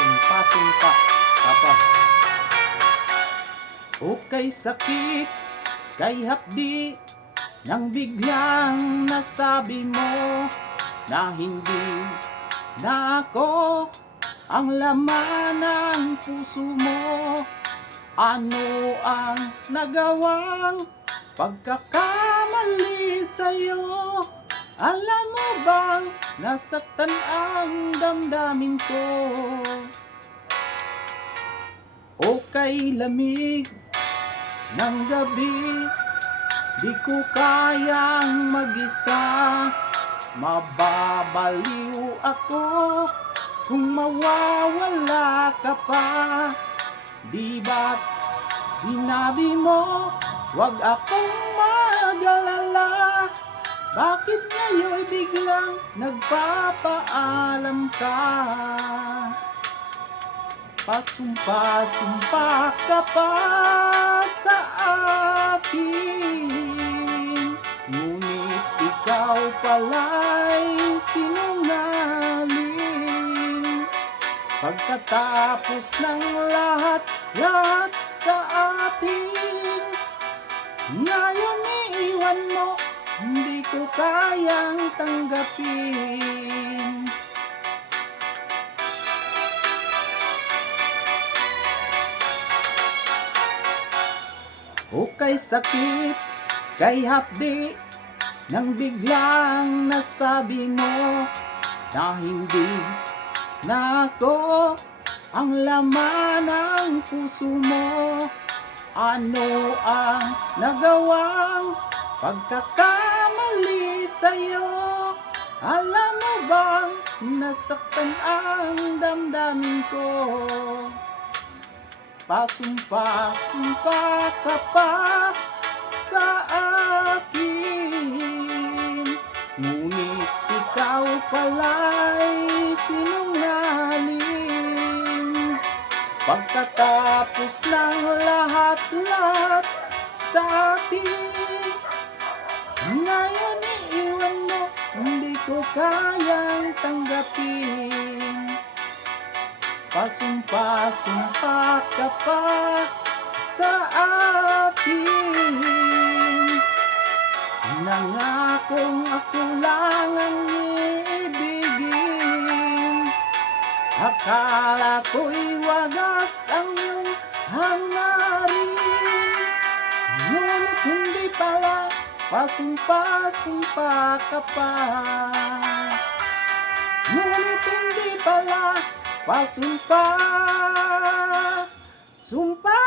Sumpa-sumpa ka pa. O kay sakit, kay hapdi, nang biglang nasabi mo na hindi na ako ang laman ng puso mo. Ano ang nagawang pagkakamali sa'yo? Alam mo bang nasaktan ang damdamin ko? O kay lamig ng gabi, di ko kayang mag-isa. Mababaliw ako kung mawawala ka pa. Di ba't sinabi mo, wag akong mag-alala? Bakit ngayon biglang nagpapaalam ka? Pasumpa-sumpa ka pa sa akin, ngunit ikaw pala'y sinungaling. Pagkatapos ng lahat sa atin, ngayon iiwan mo, hindi ko kayang tanggapin. O kay sakit, kay hapdi, nang biglang nasabi mo na hindi na ako ang laman ng puso mo. Ano ang nagawang pagkakamali sa'yo? Alam mo bang nasaktan ang damdamin ko? Pasumpa-sumpa ka pa sa akin, ngunit ikaw pala'y sinungaling. Pagkatapos ng lahat sa atin, ngayon iiwan mo, hindi ko kayang tanggapin. Pasumpa-sumpa ka pa sa akin, nangakong ako lang ang iibigin. Akala ko'y wagas ang iyong hangarin, ngunit hindi pala. Pasumpa-sumpa ka pa, ngunit hindi pala. Pasumpa-sumpa